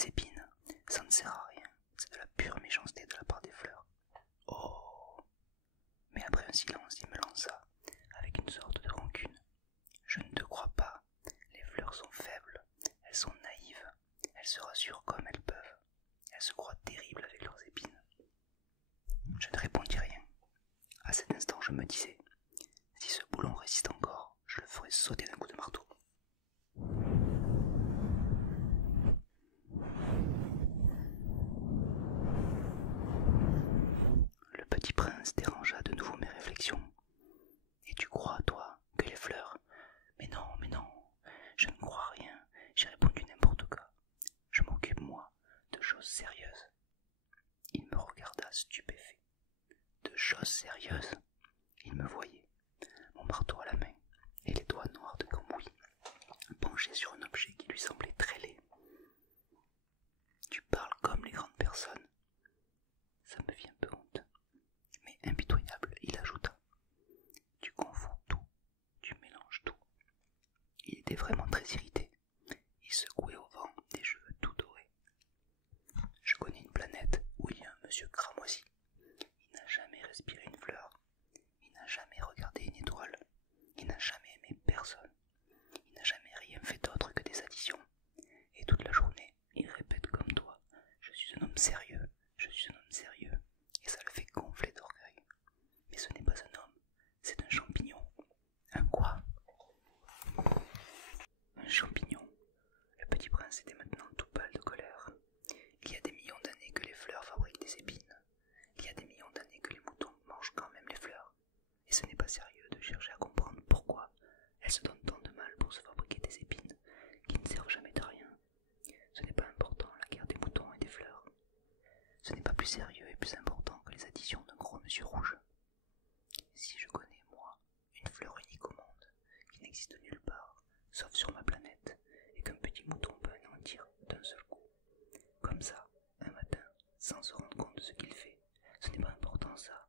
des épines, ça ne sert à rien, c'est de la pure méchanceté de la part des fleurs. Oh! Mais après un silence, il me lança, avec une sorte de rancune. Je ne te crois pas, les fleurs sont faibles, elles sont naïves, elles se rassurent comme elles peuvent, elles se croient terribles avec leurs épines. Je ne répondis rien. À cet instant, je me disais, si ce boulon résiste encore, je le ferai sauter d'un coup de marteau. Le petit prince dérangea de nouveau mes réflexions. Et tu crois, toi, que les fleurs... Mais non, je ne crois rien, j'ai répondu n'importe quoi. Je m'occupe, moi, de choses sérieuses. Il me regarda stupéfait. De choses sérieuses? Il me voyait, mon marteau à la main, et les doigts noirs de cambouis, penché sur un objet qui lui semblait très laid. Tu parles comme les grandes personnes. Ça me fit un peu honte. Mais impitoyable, il ajouta. Tu confonds tout, tu mélanges tout. Il était vraiment très irrité. Il secouait au vent des cheveux tout dorés. Je connais une planète où il y a un monsieur cramoisi. Il n'a jamais respiré une fleur. Il n'a jamais regardé une étoile. Il n'a jamais aimé personne. Il n'a jamais rien fait d'autre que des additions. Et toute la journée, il répète comme toi. Je suis un homme sérieux, je suis un homme sérieux. Et ça le fait gonfler d'orgueil. Mais ce n'est pas un homme, c'est un champignon. Un quoi? Un champignon. Le petit prince était maintenant tout pâle de colère. Il y a des millions d'années que les fleurs fabriquent des épines. Il y a des millions d'années que les moutons mangent quand même les fleurs. Et ce n'est pas sérieux de chercher à comprendre pourquoi elles se donnent tant de mal pour se fabriquer des épines qui ne servent jamais de rien. Ce n'est pas important la guerre des moutons et des fleurs. Ce n'est pas plus sérieux et plus important que les additions d'un gros monsieur rouge. Si je connais, moi, une fleur unique au monde, qui n'existe nulle part, sauf sur ma planète, et qu'un petit mouton peut anéantir d'un seul coup, comme ça, un matin, sans se rendre compte de ce qu'il fait, ce n'est pas important ça.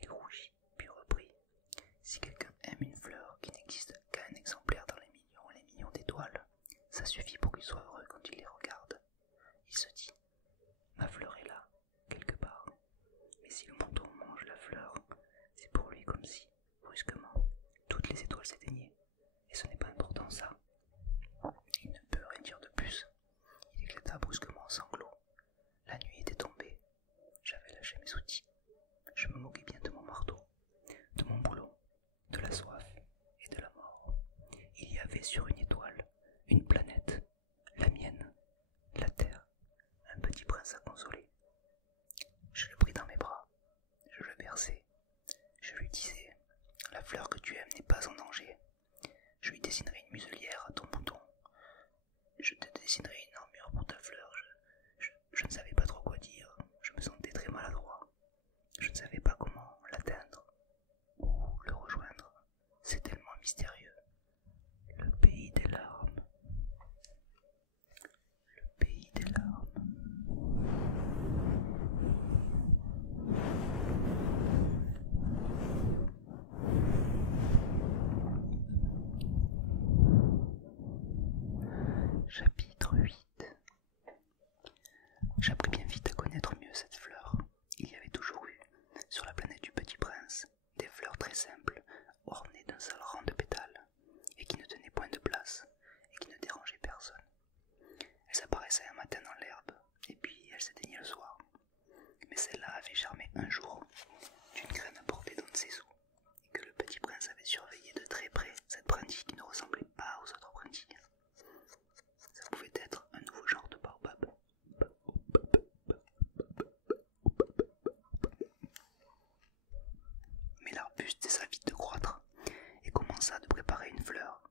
Il rougit, puis reprit. Si quelqu'un aime une fleur qui n'existe qu'un exemplaire dans les millions d'étoiles, ça suffit pour qu'il soit heureux quand il les regarde. Il se dit, ma fleur est là, quelque part. Mais si le mouton mange la fleur, c'est pour lui comme si, brusquement, toutes les étoiles s'éteignaient. Et ce n'est pas important ça. Il ne peut rien dire de plus. Il éclata brusquement en sanglots. La nuit était tombée. J'avais lâché mes outils. Je me moquais bien de mon marteau, de mon boulot, de la soif et de la mort. Il y avait sur une étoile, une planète, la mienne, la terre, un petit prince à consoler. Je le pris dans mes bras, je le berçai, je lui disais, la fleur que tu aimes n'est pas en danger. Je lui dessinerai une muselière à ton bouton. Je te dessinerai une armure pour ta fleur. Je ne savais pas trop quoi dire, je me sentais très maladroit. Je ne savais pas comment l'atteindre ou le rejoindre. C'est tellement mystérieux. Le pays des larmes. Le pays des larmes. Chapitre 8. J'appris bien vite à connaître mieux cette fleur. Il y avait toujours eu, sur la planète du Petit Prince, des fleurs très simples, ornées d'un seul rang de pétales, et qui ne tenaient point de place, et qui ne dérangeaient personne. Elles apparaissaient un matin dans l'herbe, et puis elles s'éteignaient le soir. Mais celle-là avait germé un jour d'une graine apportée dans ses os, et que le Petit Prince avait surveillé de très près cette brindille qui ne ressemblait pas aux autres brindilles. Ça pouvait être un nouveau genre de baobab. Mais l'arbuste cessa vite de croître et commença de préparer une fleur.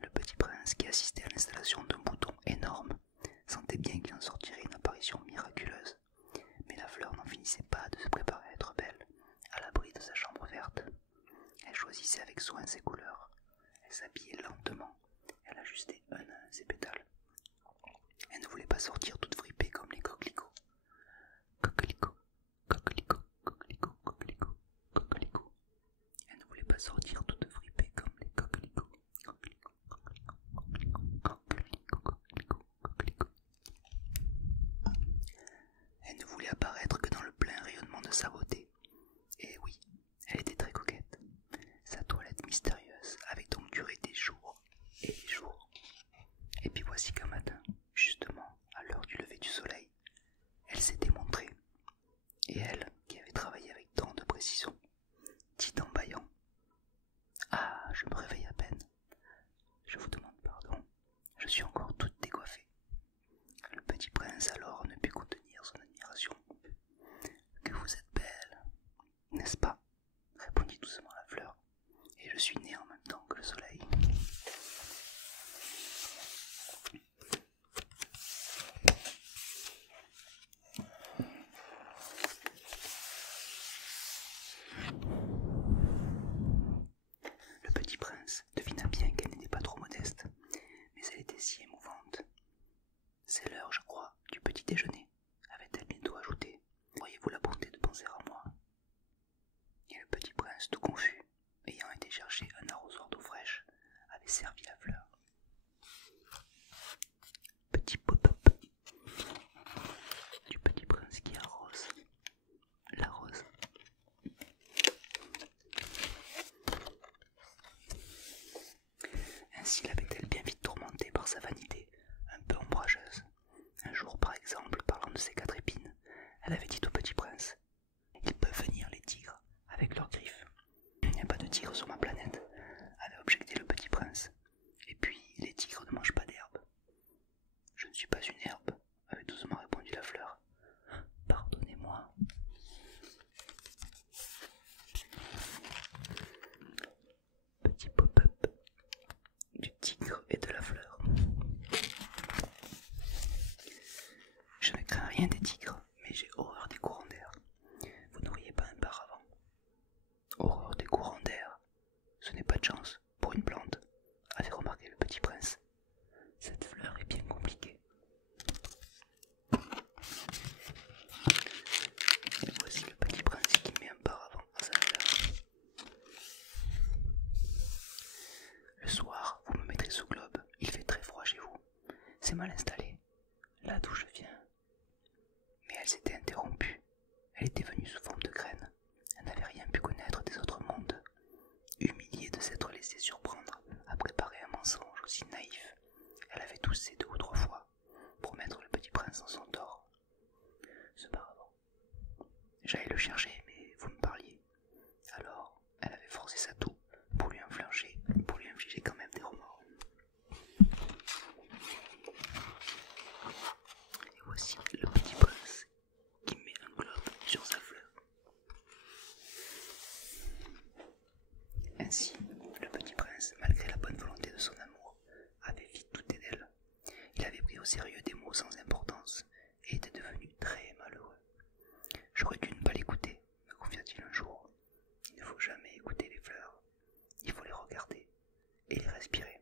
Le Petit Prince, qui assistait à l'installation d'un bouton énorme, sentait bien qu'il en sortirait une apparition miraculeuse. Mais la fleur n'en finissait pas de se préparer à être belle, à l'abri de sa chambre verte. Elle choisissait avec soin ses couleurs. Elle s'habillait lentement. Elle ajustait un à un ses pétales. Elle ne voulait pas sortir toute fripée comme les coquelicots. Coquelicot, coquelicot, coquelicot, coquelicot, coquelicot. Elle ne voulait pas sortir toute fripée comme les coquelicots. Coquelicot, coquelicot, coquelicot, coquelicot, coquelicot, coquelicot. pouvait apparaître que dans le plein rayonnement de sa beauté. Et oui, elle était très coquette. Sa toilette mystérieuse avait donc duré des jours et des jours. Et puis voici qu'un matin, justement à l'heure du lever du soleil, elle s'était montrée. Et elle, qui avait travaillé avec tant de précision, dit en bâillant: « Ah, je me réveille à peine. Je vous demande pardon, je suis encore toute décoiffée. » Le petit prince alors ne put contenir son admiration. « Que vous êtes belle, n'est-ce pas ?» répondit doucement la fleur. « Et je suis née en même temps que le soleil. » Le petit prince devina bien qu'elle n'était pas trop modeste, mais elle était si émouvante. « C'est l'heure, je crois, du petit déjeuner, » avait-elle bientôt ajouté. « Auriez-vous la bonté de penser à moi ?» Et le petit prince, tout confus, ayant été chercher un arrosoir d'eau fraîche, avait servi la fleur. Petit pop-up du petit prince qui arrose la rose. Ainsi l'avait-elle bien vite tourmentée par sa vanité, un peu ombrageuse. Un jour, par exemple, parlant de ses 4 épines, elle avait dit au petit prince: « Ils peuvent venir, les tigres, avec leurs griffes. »« Il n'y a pas de tigres sur ma planète, » avait objecté le petit prince. « Et puis, les tigres ne mangent pas d'herbe. »« Je ne suis pas une herbe, » avait doucement répondu la fleur. « Pardonnez-moi. » Petit pop-up du tigre et de la fleur. Je ne crains rien des tigres, mais j'ai horreur des courants d'air. Vous n'auriez pas un paravent? Horreur des courants d'air, ce n'est pas de chance pour une plante, avait remarqué le petit prince. Cette fleur est bien compliquée. Et voici le petit prince qui met un paravent à sa fleur. Le soir, vous me mettrez sous globe, il fait très froid chez vous. C'est mal installé, là d'où je viens. Mais elle s'était interrompue. Elle était venue sous forme de graine. Elle n'avait rien pu connaître des autres mondes. Humiliée de s'être laissée surprendre à préparer un mensonge aussi naïf, elle avait toussé 2 ou 3 fois pour mettre le petit prince dans son tort. Ce paravent, j'allais le chercher, mais vous me parliez. Alors, elle avait forcé sa toux pour lui infliger quand même des remords. Et voici le petit prince qui met un globe sur sa fleur. Ainsi, le petit prince, malgré la bonne volonté de son amour, avait vite douté d'elle. Il avait pris au sérieux des mots sans importance et était devenu très malheureux. « J'aurais dû ne pas l'écouter, » me confia-t-il un jour. « Il ne faut jamais écouter les fleurs, il faut les regarder et les respirer.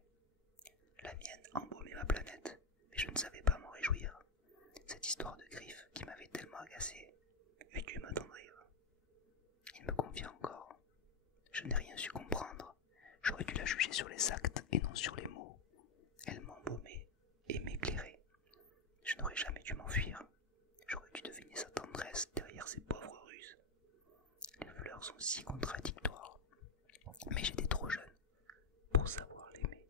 La mienne embaumait ma planète, mais je ne savais pas m'en réjouir. Cette histoire de griffes qui m'avait tellement agacé eût dû m'attendrir. Il me convient encore. Je n'ai rien su comprendre, j'aurais dû la juger sur les actes et non sur les mots. Elle m'embaumait et m'éclairait. Je n'aurais jamais dû m'enfuir. J'aurais dû deviner sa tendresse derrière ses pauvres ruses. Les fleurs sont si contradictoires, mais j'étais trop jeune pour savoir l'aimer. »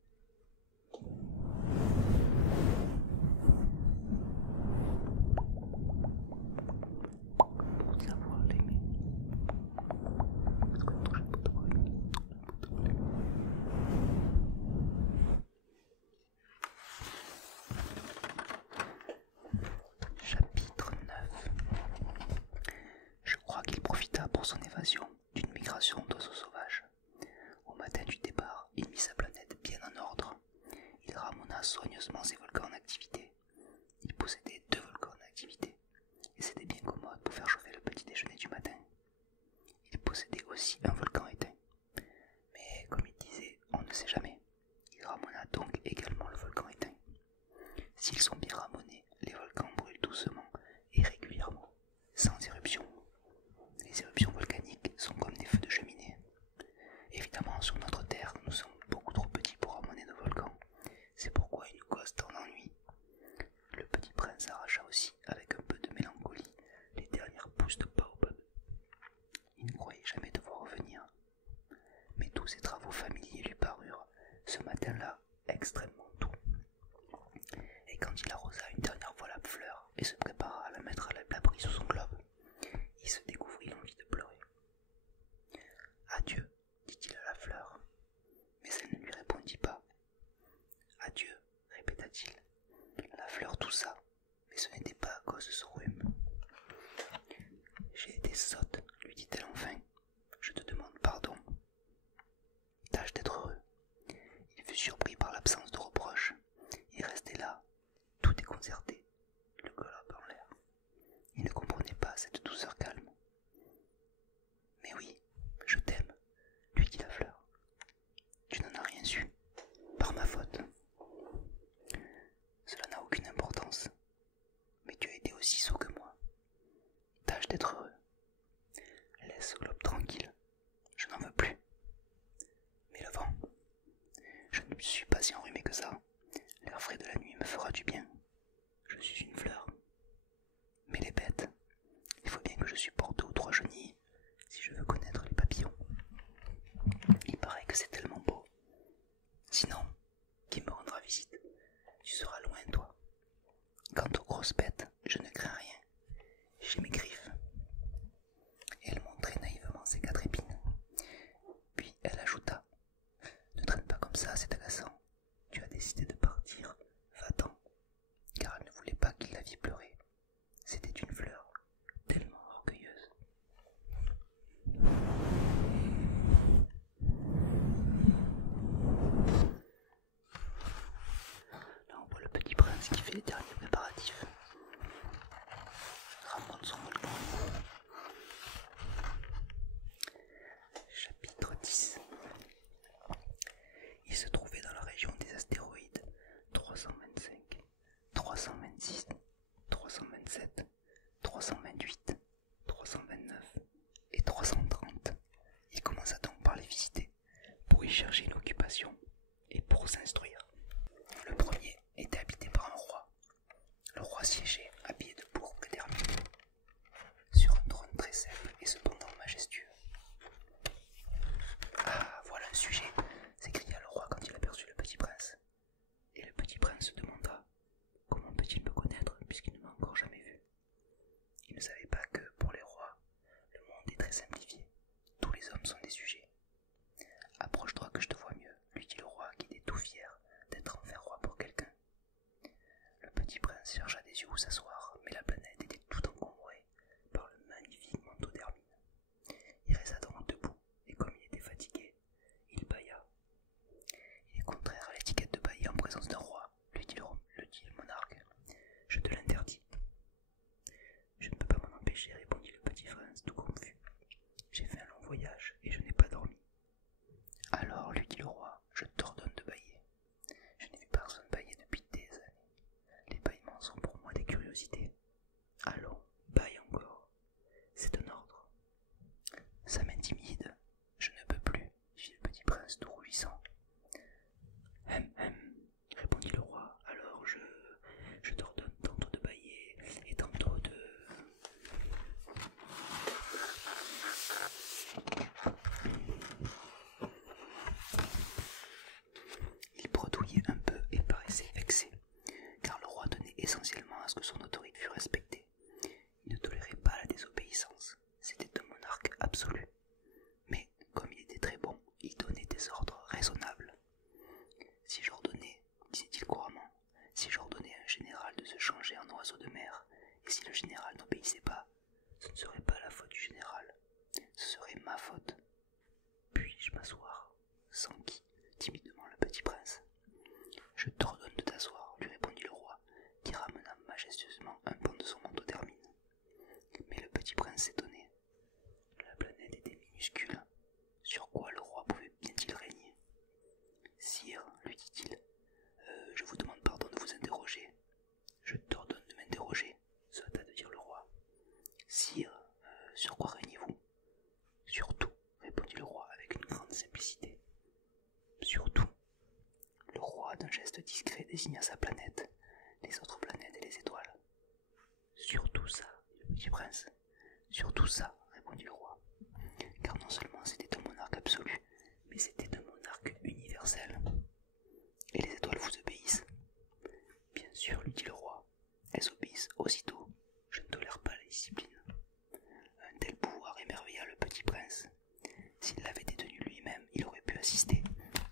Pour savoir l'aimer. Chapitre 9. Je crois qu'il profita pour son évasion d'une migration d'oiseaux sauvages. Au matin du départ, il mit sa planète bien en ordre. Il ramena soigneusement ses volcans en activité. Il possédait 2 volcans en activité, et c'était bien commode pour faire chauffer le petit déjeuner du matin. Il possédait aussi un volcan éteint. Mais comme il disait, on ne sait jamais. Il ramena donc également le volcan éteint. S'ils sont bien ramonés, les volcans brûlent doucement et régulièrement, sans éruption. Les éruptions volcaniques sont comme des feux de cheminée. Évidemment, sur notre Terre, nous sommes beaucoup trop petits pour ramoner nos volcans. C'est pourquoi ils nous causent tant d'ennuis. Le petit prince arracha aussi, avec un peu de mélancolie, les et ce n'était pas à cause de son rhume. J'ai été sotte, lui dit-elle enfin. Je te demande pardon. Tâche d'être heureux. Il fut surpris par l'absence de reproche. Il restait là, tout déconcerté, le globe en l'air. Il ne comprenait pas cette douceur calme. Mais oui, je t'aime, lui dit la fleur. Tu n'en as rien su, par ma faute. Cela n'a aucune importance, mais tu as été aussi sot que moi. Tâche d'être heureux. Laisse ce globe tranquille, je n'en veux plus. Mais le vent, je ne suis pas si enrhumé que ça. L'air frais de la nuit me fera du bien. Je suis une fleur. Mais les bêtes, il faut bien que je supporte 2 ou 3 chenilles si je veux connaître les papillons. Il paraît que c'est tellement beau. Sinon, qui me rendra visite? Tu seras loin, toi. Quant aux grosses bêtes, je ne crains rien. J'ai mes griffes. Et elle montrait naïvement ses 4 épines. Puis elle ajouta: ne traîne pas comme ça, c'est agaçant. Tu as décidé de partir, va-t'en. Car elle ne voulait pas qu'il la vît pleurer. C'était une fleur, tellement orgueilleuse. Là on voit le petit prince qui fait les derniers préparatifs. Remonte son volcan. Chapitre 10. Il se trouvait dans la région des astéroïdes 325, 326, 327, 328, 329 et 330. Il commença donc par les visiter, pour y chercher une occupation et pour s'instruire. Le premier était habité par un roi. Le roi siégeait, habillé de pourpre et d'hermine, sur un trône très simple et cependant majestueux. Ah, voilà un sujet, s'écria le roi quand il aperçut le petit prince. Et le petit prince se demanda: comment peut-il me connaître puisqu'il ne m'a encore jamais vu? Il ne savait pas que, pour les rois, le monde est très simplifié. Tous les hommes sont des sujets. Approche-toi que je te vois mieux, lui dit le roi qui était tout fier d'être enfin roi pour quelqu'un. Le petit prince chercha des yeux où s'asseoir, mais la planète était tout encombrée par le magnifique manteau d'hermine. Il resta donc debout, et comme il était fatigué, il bâilla. Il est contraire à l'étiquette de bâiller en présence d'un roi, lui dit le monarque. Je te l'interdis. Je ne peux pas m'en empêcher, répondit le petit prince, tout confus. J'ai fait un long voyage et je n'ai pas dormi. Alors, lui dit le roi, je t'ordonne de bâiller. Je n'ai vu personne bâiller depuis des années. Les bâillements sont pour moi des curiosités. Allons, bâille encore. C'est un ordre. Ça m'intimide. Je ne peux plus, dit le petit prince tout rougissant. Répondit le roi. Alors je t'ordonne tantôt de bâiller et tantôt de... Il bredouillait un peu et paraissait vexé, car le roi tenait essentiellement à ce que son autorité fût respectée. Il ne tolérait pas la désobéissance. C'était un monarque absolu. Mais, comme il était très bon, il donnait des ordres raisonnables. Si j'ordonnais, disait-il couramment, si j'ordonnais à un général de se changer en oiseau de mer, et si le général n'obéissait pas, ce ne serait pas la faute du général, ce serait ma faute. Puis-je m'asseoir? S'enquit timidement le petit prince. Je t'ordonne de t'asseoir, lui répondit le roi, qui ramena majestueusement un pan de son manteau d'hermine. Mais le petit prince s'étonnait. La planète était minuscule. Sur quoi le roi pouvait bien-il régner? Sire, lui dit-il, je vous demande pardon de vous interroger. Je t'ordonne de m'interroger, se hâta de dire le roi. Sire, sur quoi régnez-vous? Sur tout, répondit le roi avec une grande simplicité. Sur tout. Le roi, d'un geste discret, désigna sa planète, les autres planètes et les étoiles. Sur tout ça, dit le petit prince. Sur tout ça, répondit le roi. Car non seulement c'était un monarque absolu, mais c'était un monarque universel. Et les étoiles vous obéissent? Bien sûr, lui dit le roi. Elles obéissent aussitôt. Je ne tolère pas la discipline. Un tel pouvoir émerveilla le petit prince. S'il l'avait détenu lui-même, il aurait pu assister,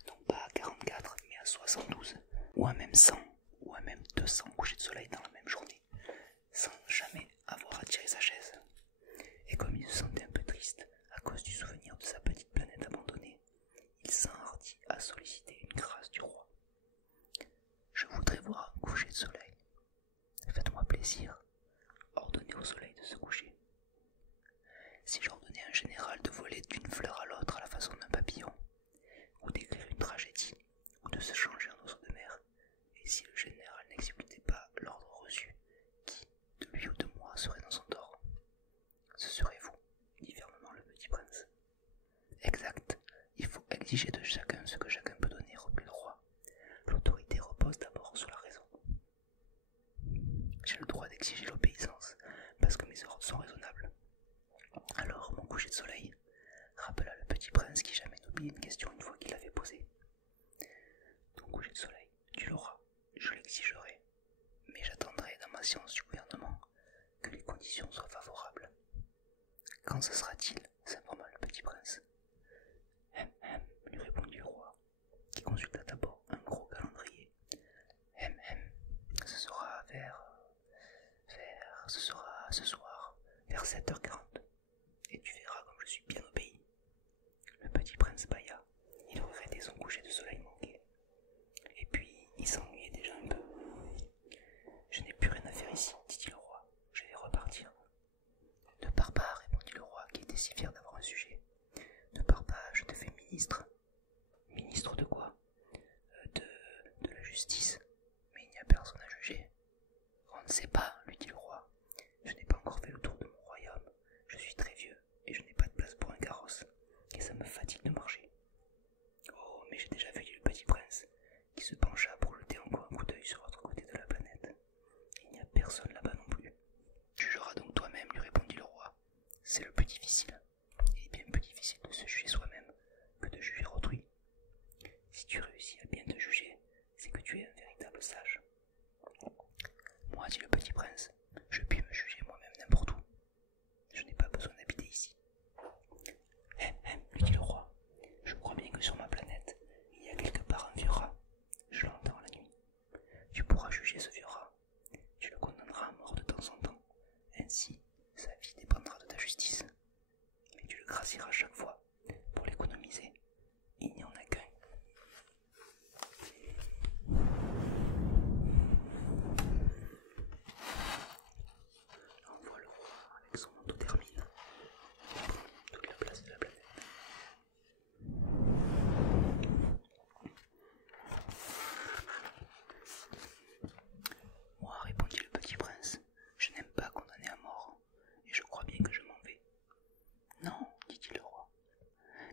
non pas à 44, mais à 72, ou à même 100, ou à même 200 couchers de soleil dans la même journée. désir, ordonnez au soleil de se coucher. Si j'ordonnais à un général de voler d'une fleur à l'autre à la façon d'un papillon, ou d'écrire une tragédie, ou de se changer en oiseau de mer, et si le général n'exécutait pas l'ordre reçu, qui, de lui ou de moi, serait dans son tort? Ce serait vous, dit fermement le petit prince. Exact, il faut exiger de chacun ce que chacun peut donner, reprit le roi. L'autorité repose d'abord sur la raison. J'ai le droit d'exiger l'obéissance, parce que mes ordres sont raisonnables. Alors, mon coucher de soleil, rappela le petit prince qui jamais n'oublie une question une fois qu'il l'avait posée. Ton coucher de soleil, tu l'auras, je l'exigerai, mais j'attendrai dans ma science du gouvernement que les conditions soient favorables. Quand ce sera-t-il? S'informa le petit prince. Lui répondit le roi, qui consulta d'abord un gros calendrier. Ce sera ce sera ce soir, vers 7h40, et tu verras comme je suis bien obéi. Le petit prince bâilla, il regrettait son coucher de soleil manqué, et puis il s'ennuyait déjà un peu. Je n'ai plus rien à faire ici, dit-il au roi, je vais repartir. Ne pars pas, répondit le roi, qui était si fier d'avoir un sujet. Ne pars pas, je te fais ministre. Ministre de quoi? De la justice. Mais il n'y a personne à juger. On ne sait pas, lui dit le roi. Je n'ai pas encore fait le tour de mon royaume. Je suis très vieux et je n'ai pas de place pour un carrosse. Et ça me fatigue de marcher. Oh, mais j'ai déjà vu, dit le petit prince, qui se pencha pour jeter encore un coup d'œil sur l'autre côté de la planète. Il n'y a personne là-bas non plus. Tu jugeras donc toi-même, lui répondit le roi. C'est le plus difficile. Il est bien plus difficile de se juger soi-même que de juger autrui. Si tu réussis à bien te juger, c'est que tu es un véritable sage. Moi, dit le petit prince, je puis me juger moi-même n'importe où. Je n'ai pas besoin d'habiter ici. Lui dit le roi, je crois bien que sur ma planète, il y a quelque part un vieux rat. Je l'entends la nuit. Tu pourras juger ce vieux rat. Tu le condamneras à mort de temps en temps. Ainsi, sa vie dépendra de ta justice. Mais tu le gracieras chaque fois. Pour l'économiser, il n'y en a qu'un. Envoie le roi avec son manteau d'hermine. Toute la place de la planète. Moi, répondit le petit prince, je n'aime pas condamner à mort, et je crois bien que je m'en vais. Non, dit-il le roi.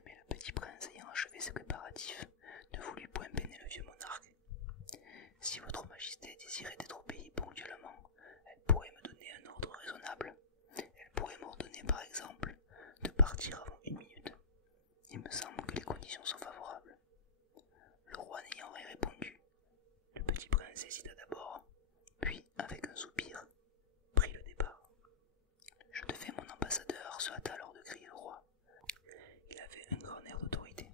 Mais le petit prince, ayant achevé ses préparatifs, ne voulut point peiner le vieux monarque. Si votre majesté désirait être obéie ponctuellement, elle pourrait me donner un ordre raisonnable. Elle pourrait m'ordonner, par exemple, de partir avant 1 minute. Il me semble que les conditions sont favorables. Le roi n'ayant rien répondu, le petit prince hésita d'abord, puis, avec un soupir, prit le départ. Je te fais mon ambassadeur, se hâta alors de crier le roi. Il avait un grand air d'autorité.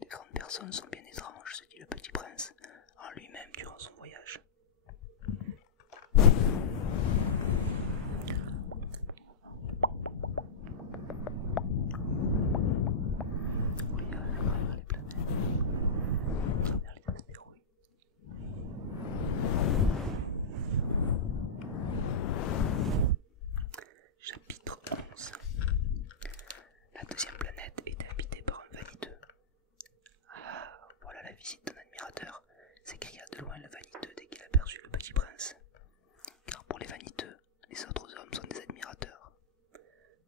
Les grandes personnes sont bien étranges, se dit le petit prince, en lui-même durant son voyage. Voyage à travers les planètes, à travers les astéroïdes. Chapitre 11. La deuxième planète était habitée par un vaniteux. Ah, voilà la visite d'un admirateur, s'écria de loin le vaniteux dès qu'il aperçut le petit prince. Car pour les vaniteux, les autres hommes sont des admirateurs.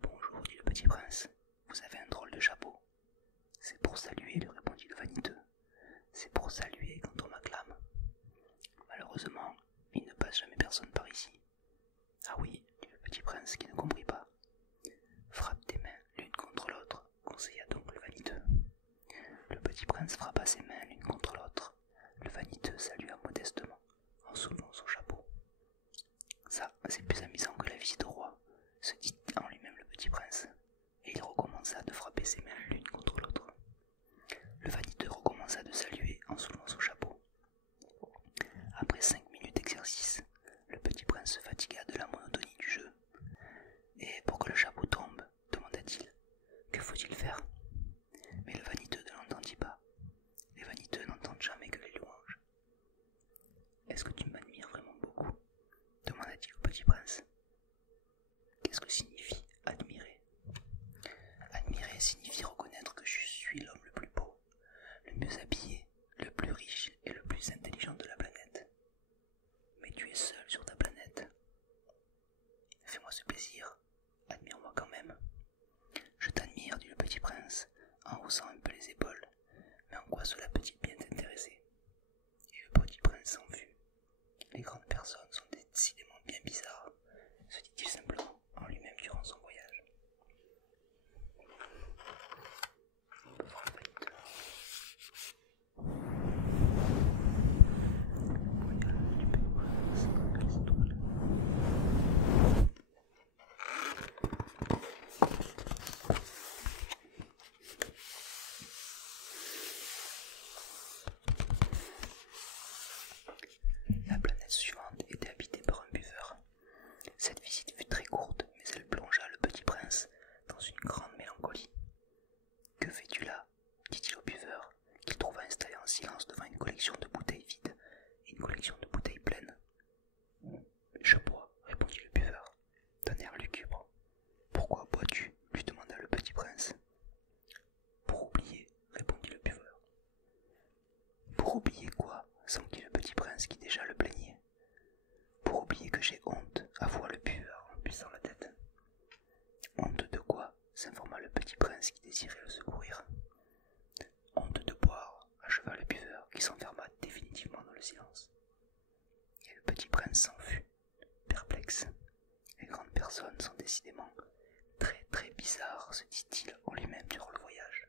Bonjour, dit le petit prince, vous avez un drôle de chapeau. C'est pour saluer, lui répondit le vaniteux. C'est pour saluer quand on m'acclame. Malheureusement, il ne passe jamais personne par ici. Ah oui, dit le petit prince qui ne comprit pas. Frappe tes mains l'une contre l'autre, conseilla donc le vaniteux. Le petit prince frappa ses mains l'une contre l'autre. Le vaniteux salua modestement, en soulevant son chapeau. Ça, c'est plus amusant que la visite au roi, se dit en lui-même le petit prince, et il recommença de frapper ses mains l'une contre l'autre. Le vaniteux recommença de saluer en soulevant son chapeau. Après 5 minutes d'exercice, le petit prince se fatigua de la monotonie du jeu. Et pour que le chapeau tombe, demanda-t-il, que faut-il faire? Mais le vaniteux ne l'entendit pas. Les vaniteux n'entendent jamais que les louanges. Est-ce que tu m'admires vraiment beaucoup? Demanda-t-il petit prince. Qu'est-ce que signifie admirer? Admirer signifie reconnaître que je suis l'homme le plus beau, le mieux habillé, le plus riche et le plus intelligent de la planète. Mais tu es seul sur ta planète. Fais-moi ce plaisir, admire-moi quand même. Je t'admire, dit le petit prince, en haussant un peu les épaules. Mais en quoi cela peut-il bien t'intéresser? Et le petit prince s'enfuit. Les grandes personnes sont décidément bien bizarres, se dit-il simplement en lui-même durant son voyage. On peut voir le pailleteur. Voyage du petit prince avec les étoiles. La planète suivante était habitée par un buveur. Cette visite fut très courte, mais elle plongea le petit prince dans une grande mélancolie. « Que fais-tu là » dit-il au buveur, qu'il trouva installé en silence devant une collection de bouteilles vides et une collection de bouteilles pleines. « Je bois, répondit le buveur, d'un air lugubre. « Pourquoi bois-tu » lui demanda le petit prince. « Pour oublier, répondit le buveur. « Pour oublier quoi » s'enquit le petit prince qui déjà le plaignait. « Pour oublier que j'ai honte, avoua le buveur en baissant la tête. »« Honte de quoi » s'informa le petit prince qui désirait le secourir. « Honte de boire » acheva le buveur qui s'enferma définitivement dans le silence. Et le petit prince s'en fut, perplexe. Les grandes personnes sont décidément très très bizarres, se dit-il en lui-même durant le voyage.